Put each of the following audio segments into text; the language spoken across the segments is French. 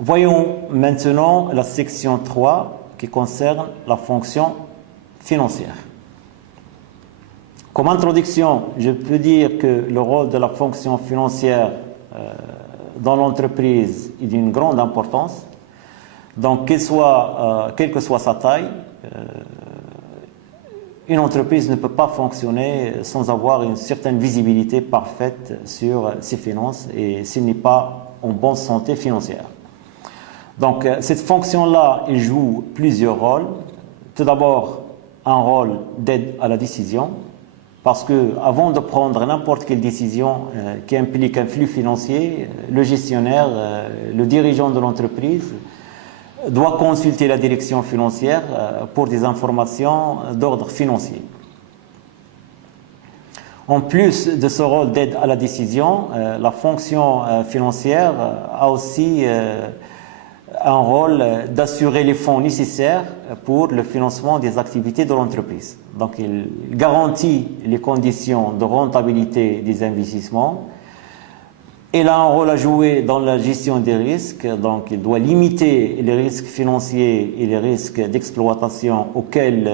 Voyons maintenant la section 3 qui concerne la fonction financière. Comme introduction, je peux dire que le rôle de la fonction financière dans l'entreprise est d'une grande importance. Donc, quelle que soit sa taille, une entreprise ne peut pas fonctionner sans avoir une certaine visibilité parfaite sur ses finances et s'il n'est pas en bonne santé financière. Donc, cette fonction-là, elle joue plusieurs rôles. Tout d'abord, un rôle d'aide à la décision, parce que avant de prendre n'importe quelle décision qui implique un flux financier, le gestionnaire, le dirigeant de l'entreprise, doit consulter la direction financière pour des informations d'ordre financier. En plus de ce rôle d'aide à la décision, la fonction financière a aussi un rôle d'assurer les fonds nécessaires pour le financement des activités de l'entreprise. Donc, il garantit les conditions de rentabilité des investissements. Il a un rôle à jouer dans la gestion des risques, donc il doit limiter les risques financiers et les risques d'exploitation auxquels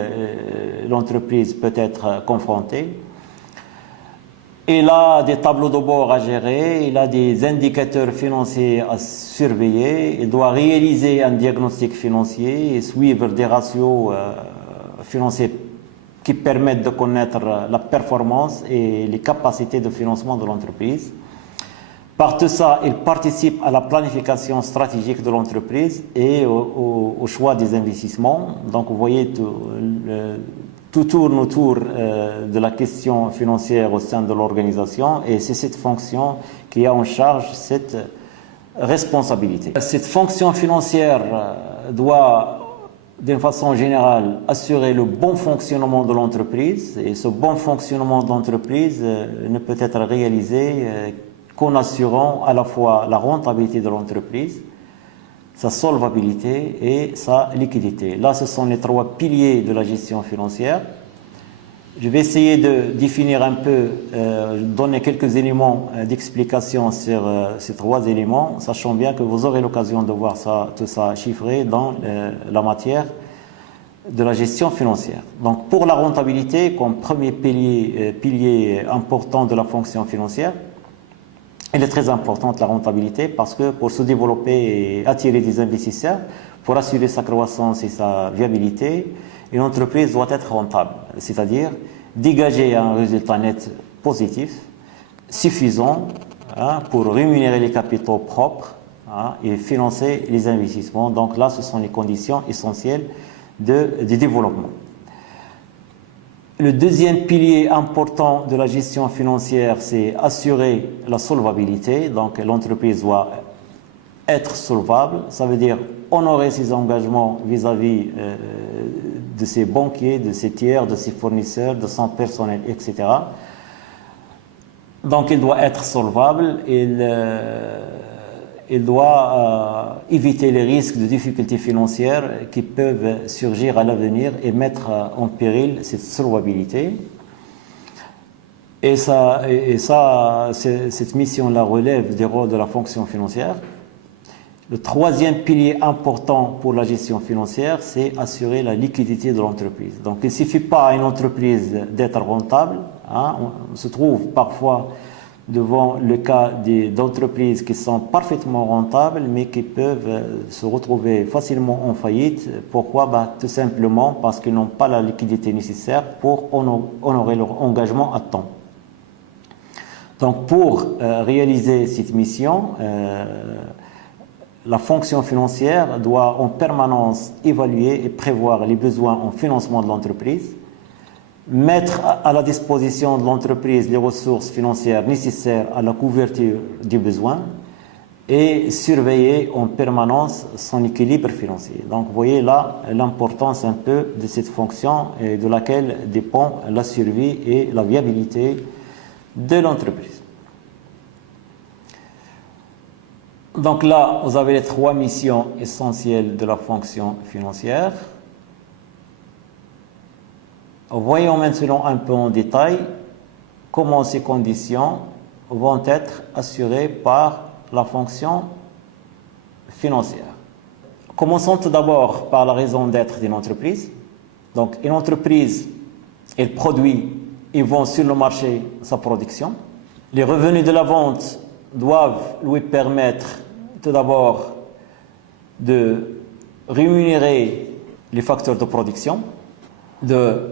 l'entreprise peut être confrontée. Il a des tableaux de bord à gérer, il a des indicateurs financiers à surveiller, il doit réaliser un diagnostic financier et suivre des ratios financiers qui permettent de connaître la performance et les capacités de financement de l'entreprise. Par tout ça, il participe à la planification stratégique de l'entreprise et au choix des investissements. Donc, vous voyez, tout tourne autour de la question financière au sein de l'organisation et c'est cette fonction qui a en charge cette responsabilité. Cette fonction financière doit, d'une façon générale, assurer le bon fonctionnement de l'entreprise et ce bon fonctionnement de l'entreprise ne peut être réalisé qu'en assurant à la fois la rentabilité de l'entreprise, sa solvabilité et sa liquidité. Là, ce sont les trois piliers de la gestion financière. Je vais essayer de définir un peu, donner quelques éléments d'explication sur ces trois éléments, sachant bien que vous aurez l'occasion de voir tout ça chiffré dans la matière de la gestion financière. Donc, pour la rentabilité, comme premier pilier important de la fonction financière, elle est très importante, la rentabilité, parce que pour se développer et attirer des investisseurs, pour assurer sa croissance et sa viabilité, une entreprise doit être rentable, c'est-à-dire dégager un résultat net positif, suffisant pour rémunérer les capitaux propres et financer les investissements. Donc là, ce sont les conditions essentielles du développement. Le deuxième pilier important de la gestion financière, c'est assurer la solvabilité. Donc, l'entreprise doit être solvable. Ça veut dire honorer ses engagements vis-à-vis de ses banquiers, de ses tiers, de ses fournisseurs, de son personnel, etc. Donc, il doit être solvable. Il doit éviter les risques de difficultés financières qui peuvent surgir à l'avenir et mettre en péril cette solvabilité. Et cette mission-là relève du rôle de la fonction financière. Le troisième pilier important pour la gestion financière, c'est assurer la liquidité de l'entreprise. Donc, il ne suffit pas à une entreprise d'être rentable. On se trouve parfois devant le cas d'entreprises qui sont parfaitement rentables, mais qui peuvent se retrouver facilement en faillite. Pourquoi? Tout simplement parce qu'ils n'ont pas la liquidité nécessaire pour honorer leur engagement à temps. Donc, pour réaliser cette mission, la fonction financière doit en permanence évaluer et prévoir les besoins en financement de l'entreprise, mettre à la disposition de l'entreprise les ressources financières nécessaires à la couverture des besoins et surveiller en permanence son équilibre financier. Donc, vous voyez là l'importance un peu de cette fonction et de laquelle dépend la survie et la viabilité de l'entreprise. Donc là, vous avez les trois missions essentielles de la fonction financière. Voyons maintenant un peu en détail comment ces conditions vont être assurées par la fonction financière. Commençons tout d'abord par la raison d'être d'une entreprise. Donc, une entreprise, elle produit et vend sur le marché sa production. Les revenus de la vente doivent lui permettre tout d'abord de rémunérer les facteurs de production, de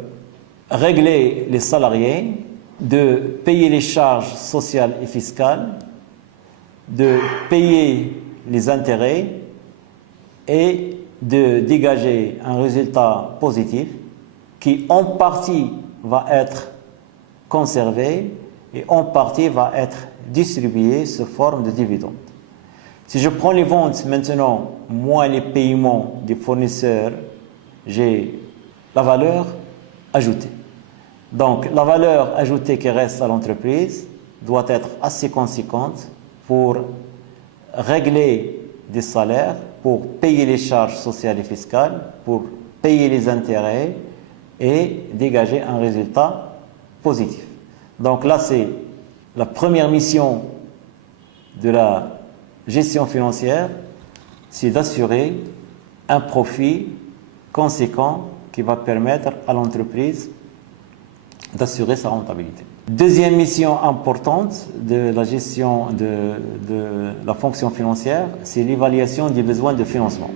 régler les salariés, de payer les charges sociales et fiscales, de payer les intérêts et de dégager un résultat positif qui en partie va être conservé et en partie va être distribué sous forme de dividendes. Si je prends les ventes maintenant, moins les paiements des fournisseurs, j'ai la valeur ajoutée. Donc la valeur ajoutée qui reste à l'entreprise doit être assez conséquente pour régler des salaires, pour payer les charges sociales et fiscales, pour payer les intérêts et dégager un résultat positif. Donc là, c'est la première mission de la gestion financière, c'est d'assurer un profit conséquent qui va permettre à l'entreprise d'assurer sa rentabilité. Deuxième mission importante de la gestion de la fonction financière, c'est l'évaluation des besoins de financement.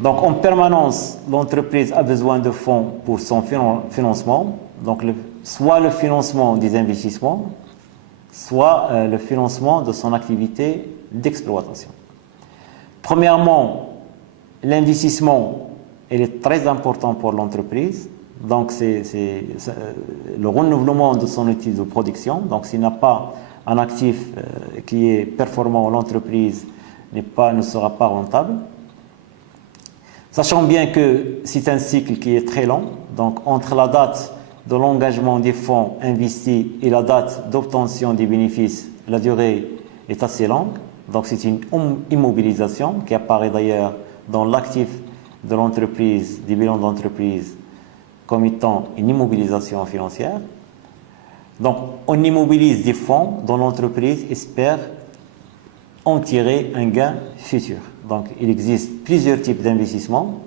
Donc en permanence, l'entreprise a besoin de fonds pour son financement, donc soit le financement des investissements, soit le financement de son activité d'exploitation. Premièrement, l'investissement, il est très important pour l'entreprise. Donc, c'est le renouvellement de son outil de production. Donc, s'il n'a pas un actif qui est performant, l'entreprise ne sera pas rentable. Sachant bien que c'est un cycle qui est très long. Donc, entre la date de l'engagement des fonds investis et la date d'obtention des bénéfices, la durée est assez longue. Donc, c'est une immobilisation qui apparaît d'ailleurs dans l'actif de l'entreprise, des bilans d'entreprise, comme étant une immobilisation financière. Donc, on immobilise des fonds dont l'entreprise espère en tirer un gain futur. Donc, il existe plusieurs types d'investissements.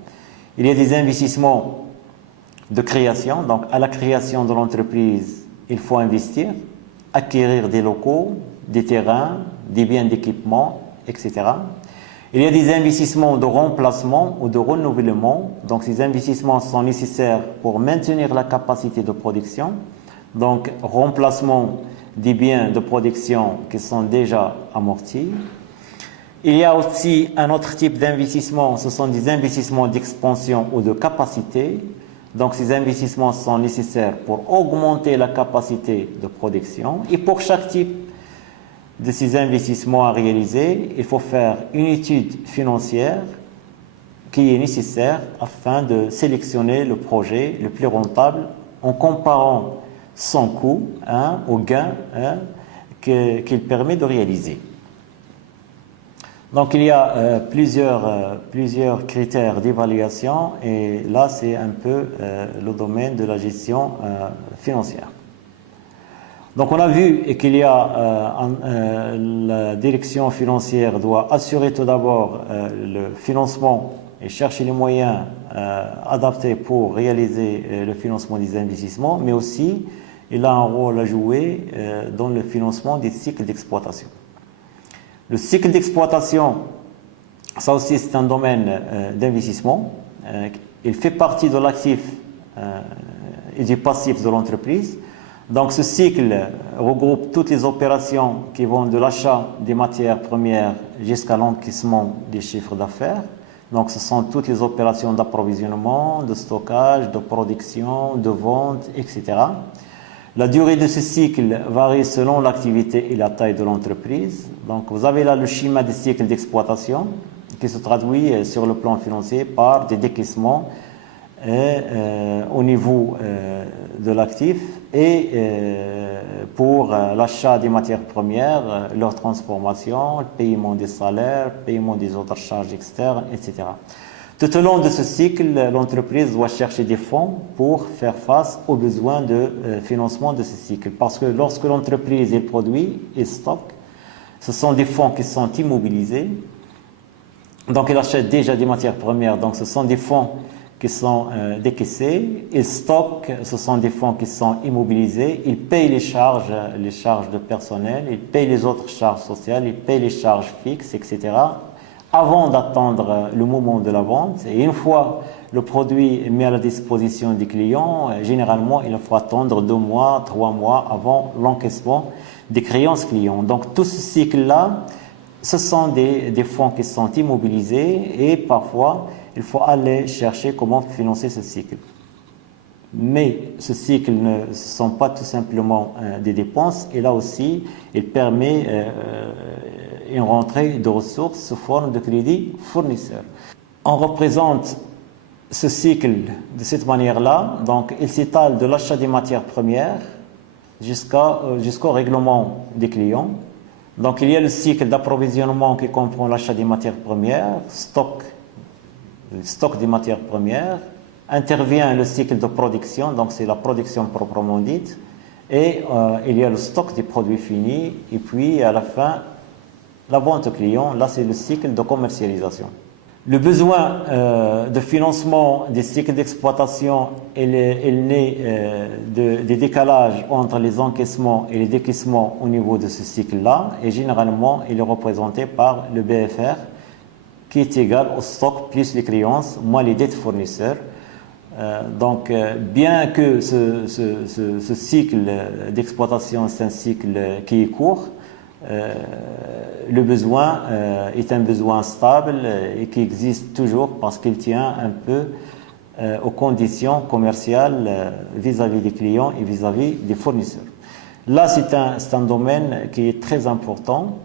Il y a des investissements de création. Donc, à la création de l'entreprise, il faut investir, acquérir des locaux, des terrains, des biens d'équipement, etc. Il y a des investissements de remplacement ou de renouvellement. Donc, ces investissements sont nécessaires pour maintenir la capacité de production. Donc, remplacement des biens de production qui sont déjà amortis. Il y a aussi un autre type d'investissement, ce sont des investissements d'expansion ou de capacité. Donc, ces investissements sont nécessaires pour augmenter la capacité de production. Et pour chaque type de ces investissements à réaliser, il faut faire une étude financière qui est nécessaire afin de sélectionner le projet le plus rentable en comparant son coût au gain qu'il permet de réaliser. Donc il y a plusieurs critères d'évaluation et là c'est un peu le domaine de la gestion financière. Donc on a vu qu'il y a la direction financière doit assurer tout d'abord le financement et chercher les moyens adaptés pour réaliser le financement des investissements, mais aussi il a un rôle à jouer dans le financement des cycles d'exploitation. Le cycle d'exploitation, ça aussi c'est un domaine d'investissement. Il fait partie de l'actif et du passif de l'entreprise. Donc ce cycle regroupe toutes les opérations qui vont de l'achat des matières premières jusqu'à l'encaissement des chiffres d'affaires. Donc ce sont toutes les opérations d'approvisionnement, de stockage, de production, de vente, etc. La durée de ce cycle varie selon l'activité et la taille de l'entreprise. Donc vous avez là le schéma des cycles d'exploitation qui se traduit sur le plan financier par des décaissements au niveau de l'actif et pour l'achat des matières premières, leur transformation, le paiement des salaires, le paiement des autres charges externes, etc. Tout au long de ce cycle, l'entreprise doit chercher des fonds pour faire face aux besoins de financement de ce cycle. Parce que lorsque l'entreprise produit et stocke, ce sont des fonds qui sont immobilisés Donc il achète déjà des matières premières, donc ce sont des fonds qui sont décaissés. Il stocke, ce sont des fonds qui sont immobilisés. Il paye les charges de personnel, il paye les autres charges sociales, il paye les charges fixes, etc. avant d'attendre le moment de la vente. Et une fois le produit est mis à la disposition des clients, généralement il faut attendre 2 mois, 3 mois avant l'encaissement des créances clients. Donc tout ce cycle-là, ce sont des fonds qui sont immobilisés et parfois il faut aller chercher comment financer ce cycle. Mais ce cycle ne sont pas tout simplement des dépenses, et là aussi il permet une rentrée de ressources sous forme de crédit fournisseur. On représente ce cycle de cette manière-là, donc il s'étale de l'achat des matières premières jusqu'au règlement des clients. Donc il y a le cycle d'approvisionnement qui comprend l'achat des matières premières, stock des matières premières, intervient le cycle de production, donc c'est la production proprement dite, et il y a le stock des produits finis, et puis à la fin, la vente au client, là c'est le cycle de commercialisation. Le besoin de financement des cycles d'exploitation est né des décalages entre les encaissements et les décaissements au niveau de ce cycle-là, et généralement il est représenté par le BFR qui est égal au stock plus les créances moins les dettes fournisseurs. Donc bien que ce cycle d'exploitation c'est un cycle qui est court, le besoin est un besoin stable et qui existe toujours parce qu'il tient un peu aux conditions commerciales vis-à-vis des clients et vis-à-vis des fournisseurs. Là, c'est un domaine qui est très important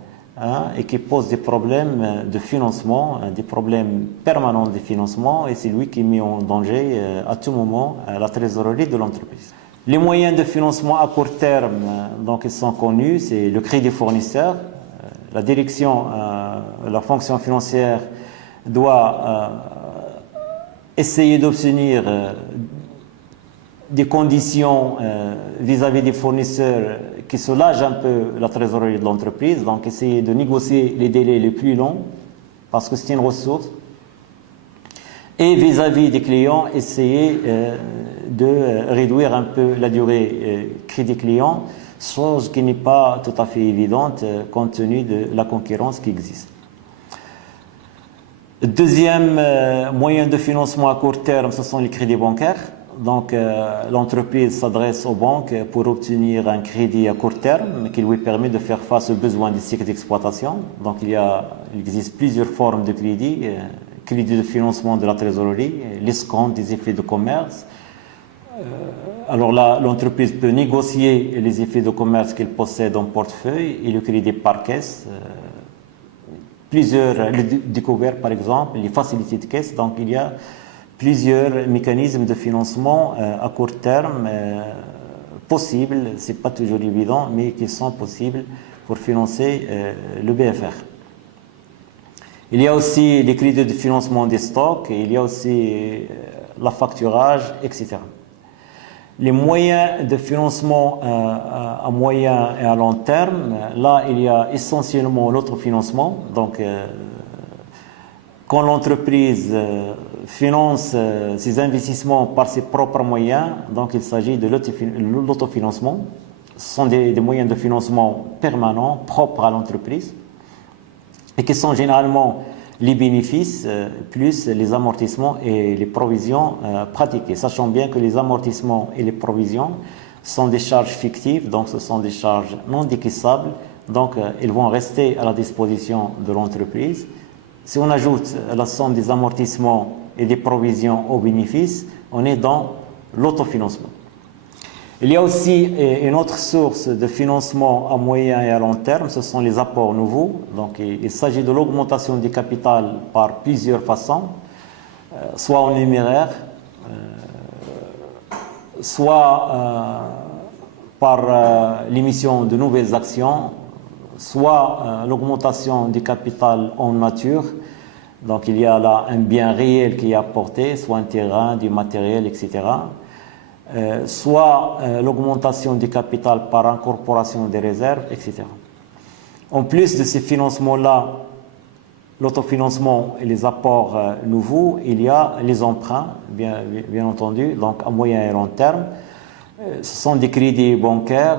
et qui pose des problèmes de financement, des problèmes permanents de financement, et c'est lui qui met en danger à tout moment la trésorerie de l'entreprise. Les moyens de financement à court terme, donc ils sont connus, c'est le crédit fournisseur. La direction, la fonction financière doit essayer d'obtenir des conditions vis-à-vis des fournisseurs qui soulagent un peu la trésorerie de l'entreprise, donc essayer de négocier les délais les plus longs, parce que c'est une ressource. Et vis-à-vis des clients, essayer de réduire un peu la durée crédit client, chose qui n'est pas tout à fait évidente compte tenu de la concurrence qui existe. Deuxième moyen de financement à court terme, ce sont les crédits bancaires. Donc l'entreprise s'adresse aux banques pour obtenir un crédit à court terme qui lui permet de faire face aux besoins du cycle d'exploitation. Donc il existe plusieurs formes de crédit. Crédit de financement de la trésorerie, l'escompte des effets de commerce. Alors là, l'entreprise peut négocier les effets de commerce qu'elle possède en portefeuille et le crédit par caisse. Le découvert par exemple, les facilités de caisse. Donc il y a plusieurs mécanismes de financement à court terme possibles. Ce n'est pas toujours évident, mais qui sont possibles pour financer le BFR. Il y a aussi les crédits de financement des stocks, il y a aussi la facturage, etc. Les moyens de financement à moyen et à long terme, là il y a essentiellement l'autofinancement. Donc quand l'entreprise finance ses investissements par ses propres moyens, donc il s'agit de l'autofinancement. Ce sont des moyens de financement permanents, propres à l'entreprise, et qui sont généralement les bénéfices plus les amortissements et les provisions pratiquées. Sachant bien que les amortissements et les provisions sont des charges fictives, donc ce sont des charges non décaissables, donc ils vont rester à la disposition de l'entreprise. Si on ajoute la somme des amortissements et des provisions aux bénéfices, on est dans l'autofinancement. Il y a aussi une autre source de financement à moyen et à long terme, ce sont les apports nouveaux. Donc il s'agit de l'augmentation du capital par plusieurs façons, soit en numéraire, soit par l'émission de nouvelles actions, soit l'augmentation du capital en nature. Donc il y a là un bien réel qui est apporté, soit un terrain, du matériel, etc. Soit l'augmentation du capital par incorporation des réserves, etc. En plus de ces financements-là l'autofinancement et les apports nouveaux, il y a les emprunts, bien entendu, donc à moyen et long terme. Ce sont des crédits bancaires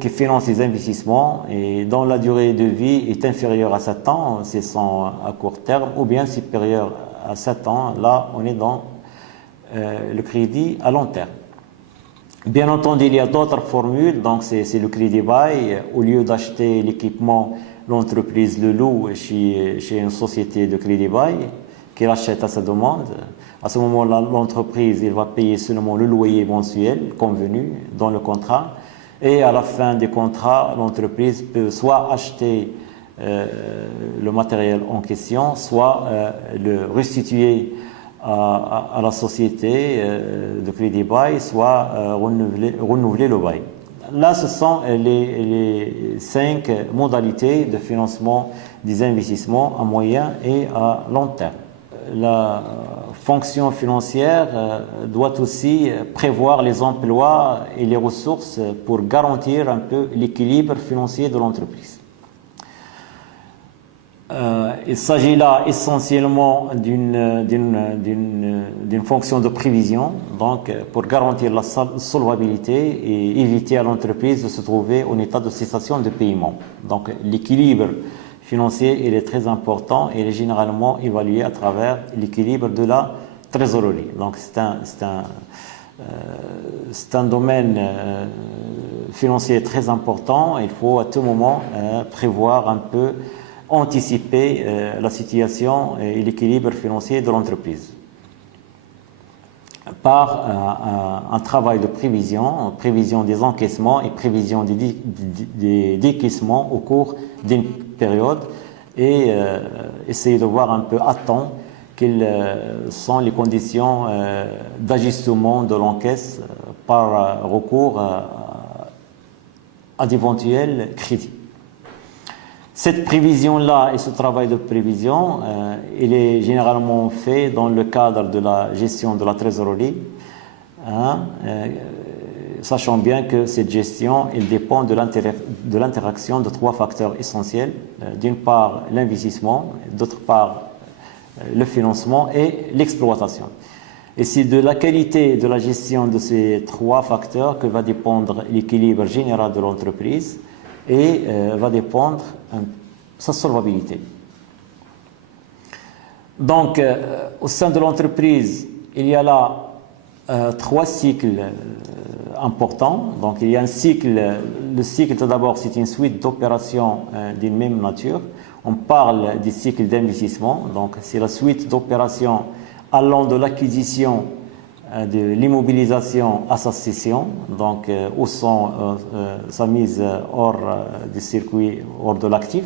qui financent les investissements et dont la durée de vie est inférieure à 7 ans, c'est sont à court terme, ou bien supérieure à 7 ans. Là, on est dans le crédit à long terme. Bien entendu, il y a d'autres formules, donc c'est le crédit bail. Au lieu d'acheter l'équipement, l'entreprise le loue chez une société de crédit bail qui l'achète à sa demande. À ce moment-là, l'entreprise va payer seulement le loyer mensuel convenu dans le contrat. Et à la fin du contrat, l'entreprise peut soit acheter le matériel en question, soit le restituer à la société de crédit bail, soit renouveler le bail. Là, ce sont les 5 modalités de financement des investissements à moyen et à long terme. La fonction financière doit aussi prévoir les emplois et les ressources pour garantir un peu l'équilibre financier de l'entreprise. Il s'agit là essentiellement d'une fonction de prévision, donc pour garantir la solvabilité et éviter à l'entreprise de se trouver en état de cessation de paiement. Donc l'équilibre financier il est très important et il est généralement évalué à travers l'équilibre de la trésorerie. Donc c'est un domaine financier très important. Il faut à tout moment prévoir un peu, anticiper la situation et l'équilibre financier de l'entreprise par un travail de prévision des encaissements et prévision des décaissements au cours d'une période et essayer de voir un peu à temps quelles sont les conditions d'ajustement de l'encaisse par recours à d'éventuels crédits. Cette prévision-là et ce travail de prévision, il est généralement fait dans le cadre de la gestion de la trésorerie, sachant bien que cette gestion elle dépend de l'interaction de 3 facteurs essentiels. D'une part, l'investissement, d'autre part, le financement et l'exploitation. Et c'est de la qualité de la gestion de ces 3 facteurs que va dépendre l'équilibre général de l'entreprise et va dépendre sa solvabilité. Donc, au sein de l'entreprise, il y a là 3 cycles importants. Donc, il y a un cycle, le cycle tout d'abord, c'est une suite d'opérations d'une même nature. On parle du cycle d'investissement, donc c'est la suite d'opérations allant de l'acquisition de l'immobilisation à sa cession, donc ou sa mise hors du circuit, hors de l'actif.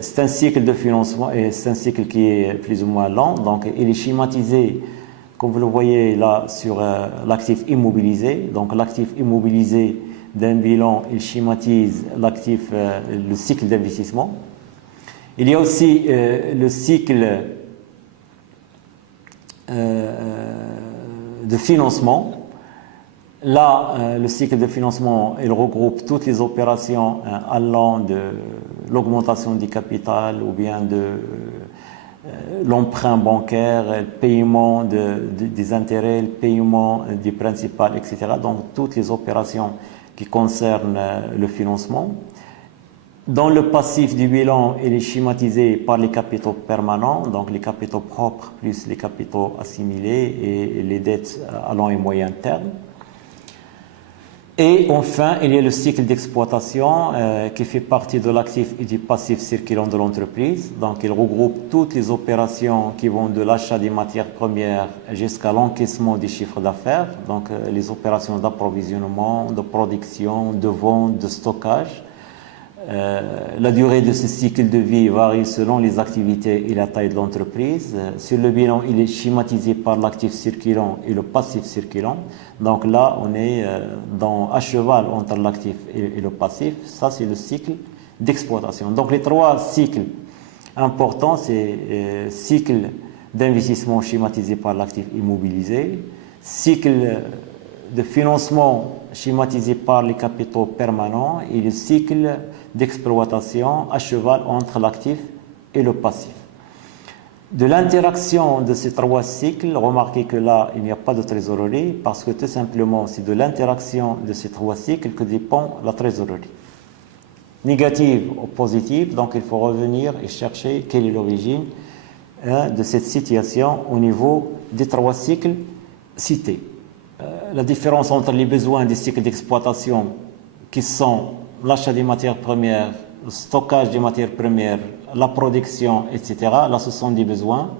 C'est un cycle de financement et c'est un cycle qui est plus ou moins lent, donc il est schématisé, comme vous le voyez là, sur l'actif immobilisé. Donc l'actif immobilisé d'un bilan, il schématise l'actif, le cycle d'investissement. Il y a aussi le cycle de financement. Là, le cycle de financement, il regroupe toutes les opérations allant de l'augmentation du capital ou bien de l'emprunt bancaire, le paiement des intérêts, le paiement du principal, etc. Donc, toutes les opérations qui concernent le financement. Dans le passif du bilan, il est schématisé par les capitaux permanents, donc les capitaux propres plus les capitaux assimilés et les dettes à long et moyen terme. Et enfin, il y a le cycle d'exploitation qui fait partie de l'actif et du passif circulant de l'entreprise. Donc, il regroupe toutes les opérations qui vont de l'achat des matières premières jusqu'à l'encaissement du chiffre d'affaires. Donc, les opérations d'approvisionnement, de production, de vente, de stockage. La durée de ce cycle de vie varie selon les activités et la taille de l'entreprise. Sur le bilan, il est schématisé par l'actif circulant et le passif circulant. Donc là, on est à cheval entre l'actif et le passif. Ça, c'est le cycle d'exploitation. Donc les 3 cycles importants, c'est cycle d'investissement schématisé par l'actif immobilisé, cycle de financement schématisé par les capitaux permanents et le cycle d'exploitation à cheval entre l'actif et le passif. De l'interaction de ces trois cycles, remarquez que là, il n'y a pas de trésorerie parce que tout simplement, c'est de l'interaction de ces trois cycles que dépend la trésorerie. Négative ou positive, donc il faut revenir et chercher quelle est l'origine de cette situation au niveau des trois cycles cités. La différence entre les besoins des cycles d'exploitation qui sont l'achat des matières premières, le stockage des matières premières, la production, etc. Là, ce sont des besoins.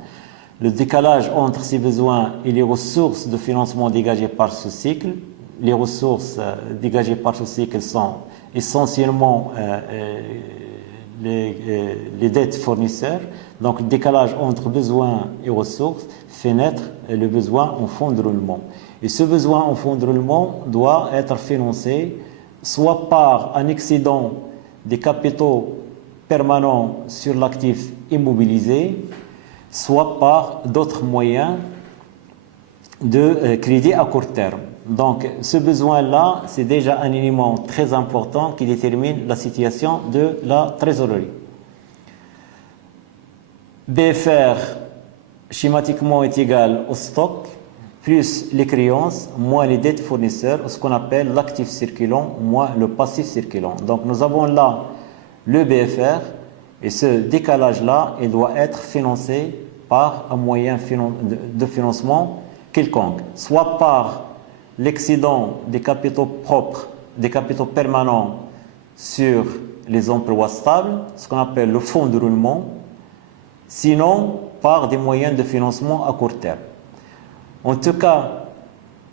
Le décalage entre ces besoins et les ressources de financement dégagées par ce cycle. Les ressources dégagées par ce cycle sont essentiellement les dettes fournisseurs. Donc, le décalage entre besoins et ressources fait naître le besoin en fonds de roulement. Et ce besoin en fonds de roulement doit être financé soit par un excédent des capitaux permanents sur l'actif immobilisé, soit par d'autres moyens de crédit à court terme. Donc, ce besoin-là, c'est déjà un élément très important qui détermine la situation de la trésorerie. BFR, schématiquement, est égal au stock, plus les créances, moins les dettes fournisseurs, ce qu'on appelle l'actif circulant, moins le passif circulant. Donc, nous avons là le BFR, et ce décalage-là, il doit être financé par un moyen de financement quelconque, soit par l'excédent des capitaux propres, des capitaux permanents sur les emplois stables, ce qu'on appelle le fonds de roulement, sinon par des moyens de financement à court terme. En tout cas,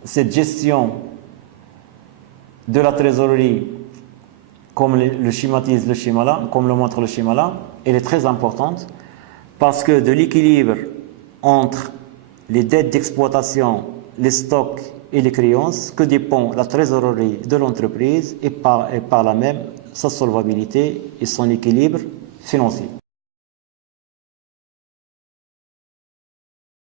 cette gestion de la trésorerie, comme le schématise le schéma là, comme le montre le schéma là, elle est très importante parce que de l'équilibre entre les dettes d'exploitation, les stocks et les créances, que dépend la trésorerie de l'entreprise et par là même sa solvabilité et son équilibre financier.